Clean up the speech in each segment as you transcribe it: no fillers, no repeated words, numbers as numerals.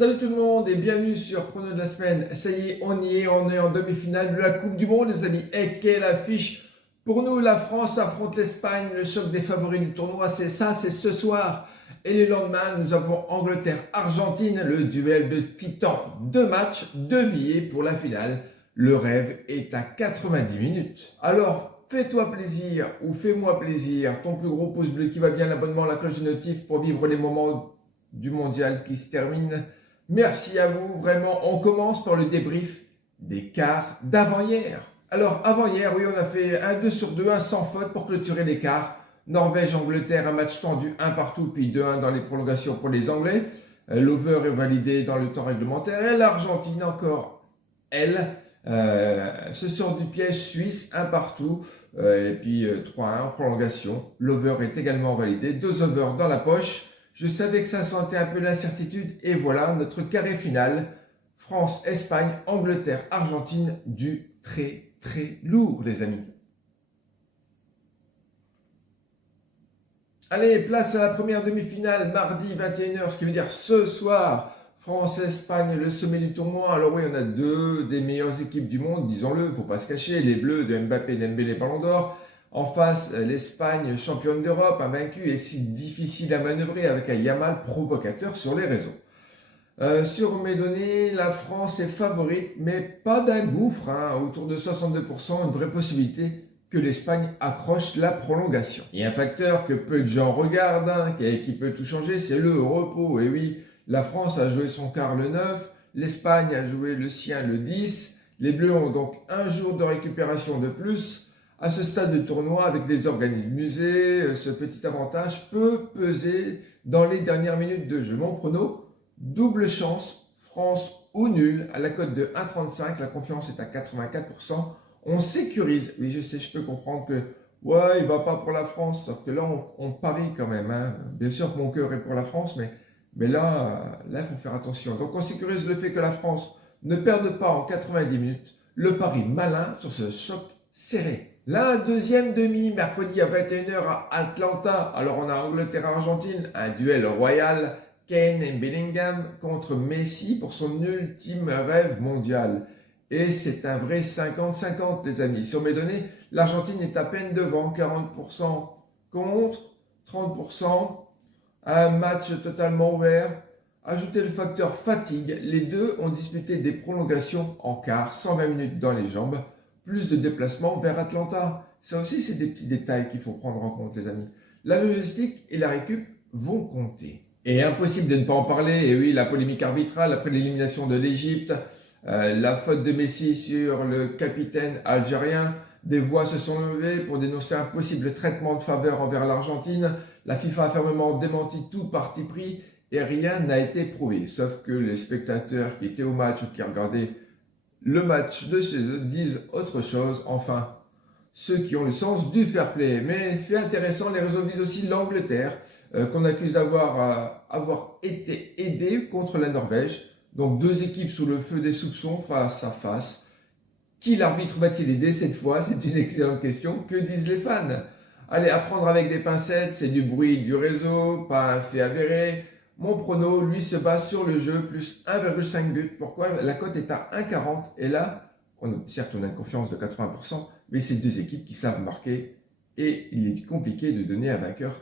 Salut tout le monde et bienvenue sur Prono de la semaine. Ça y est, on y est, on est en demi-finale de la Coupe du Monde les amis. Et quelle affiche! Pour nous, la France affronte l'Espagne, le choc des favoris du tournoi, c'est ce soir. Et le lendemain, nous avons Angleterre-Argentine, le duel de titans. 2 matchs, 2 billets pour la finale. Le rêve est à 90 minutes. Alors, fais-toi plaisir ou fais-moi plaisir. Ton plus gros pouce bleu qui va bien, l'abonnement, la cloche de notif pour vivre les moments du mondial qui se termine. Merci à vous, vraiment. On commence par le débrief des quarts d'avant-hier. Alors, avant-hier, oui, on a fait un 2 sur 2, un sans faute pour clôturer les quarts. Norvège-Angleterre, un match tendu, 1 partout, puis 2-1 dans les prolongations pour les Anglais. L'over est validé dans le temps réglementaire. Et l'Argentine, encore, elle, se sort du piège suisse, 1 partout. Et puis 3-1 en prolongation. L'over est également validé. 2 overs dans la poche. Je savais que ça sentait un peu l'incertitude et voilà notre carré final. France, Espagne, Angleterre, Argentine, du très très lourd les amis. Allez, place à la première demi-finale, mardi 21h, ce qui veut dire ce soir. France-Espagne, le sommet du tournoi. Alors oui, on a deux des meilleures équipes du monde, disons-le, il ne faut pas se cacher. Les Bleus de Mbappé, Dembélé, Ballon d'Or. En face, l'Espagne, championne d'Europe, invaincue et si difficile à manœuvrer avec un Yamal provocateur sur les réseaux. Sur mes données, la France est favorite, mais pas d'un gouffre, autour de 62%, une vraie possibilité que l'Espagne accroche la prolongation. Il y a un facteur que peu de gens regardent, qui peut tout changer, c'est le repos. Et oui, la France a joué son quart le 9, l'Espagne a joué le sien le 10, les Bleus ont donc un jour de récupération de plus. À ce stade de tournoi, avec les organismes musées, ce petit avantage peut peser dans les dernières minutes de jeu. Mon prono, double chance, France ou nul, à la cote de 1,35, la confiance est à 84%. On sécurise, oui je sais, je peux comprendre que ouais, il ne va pas pour la France, sauf que là on parie quand même. Bien sûr que mon cœur est pour la France, mais là, il faut faire attention. Donc on sécurise le fait que la France ne perde pas en 90 minutes. Le pari malin sur ce choc serré. La deuxième demi, mercredi à 21h à Atlanta. Alors on a Angleterre-Argentine, un duel royal. Kane et Bellingham contre Messi pour son ultime rêve mondial. Et c'est un vrai 50-50 les amis. Sur mes données, l'Argentine est à peine devant, 40% contre, 30%. Un match totalement ouvert. Ajoutez le facteur fatigue. Les deux ont disputé des prolongations en quart, 120 minutes dans les jambes. Plus de déplacements vers Atlanta. Ça aussi, c'est des petits détails qu'il faut prendre en compte, les amis. La logistique et la récup vont compter. Et impossible de ne pas en parler. Et oui, la polémique arbitrale après l'élimination de l'Égypte, la faute de Messi sur le capitaine algérien. Des voix se sont levées pour dénoncer un possible traitement de faveur envers l'Argentine. La FIFA a fermement démenti tout parti pris et rien n'a été prouvé. Sauf que les spectateurs qui étaient au match ou qui regardaient le match de chez eux disent autre chose, enfin, ceux qui ont le sens du fair play. Mais fait intéressant, les réseaux visent aussi l'Angleterre, qu'on accuse d'avoir été aidé contre la Norvège. Donc deux équipes sous le feu des soupçons face à face. Qui l'arbitre va-t-il aider cette fois? C'est une excellente question. Que disent les fans? Allez, à prendre avec des pincettes, c'est du bruit du réseau, pas un fait avéré. Mon prono, lui, se base sur le jeu, plus 1,5 but. Pourquoi? La cote est à 1,40. Et là, certes, on a une confiance de 80%, mais c'est deux équipes qui savent marquer. Et il est compliqué de donner un vainqueur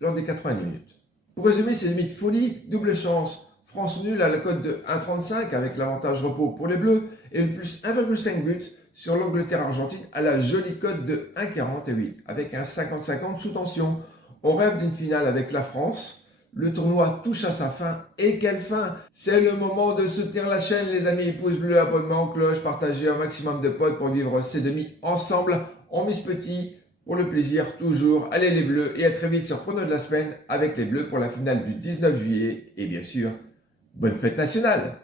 lors des 90 minutes. Pour résumer, c'est limite folie, double chance. France nulle à la cote de 1,35 avec l'avantage repos pour les Bleus. Et le plus 1,5 but sur l'Angleterre-Argentine à la jolie cote de 1,40. Et oui, avec un 50-50 sous tension. On rêve d'une finale avec la France. Le tournoi touche à sa fin. Et quelle fin! C'est le moment de soutenir la chaîne, les amis. Pouce bleu, abonnement, cloche, partagez un maximum de potes pour vivre ces demi ensemble. On mise petit pour le plaisir, toujours. Allez les Bleus et à très vite sur Prono de la semaine avec les Bleus pour la finale du 19 juillet. Et bien sûr, bonne fête nationale!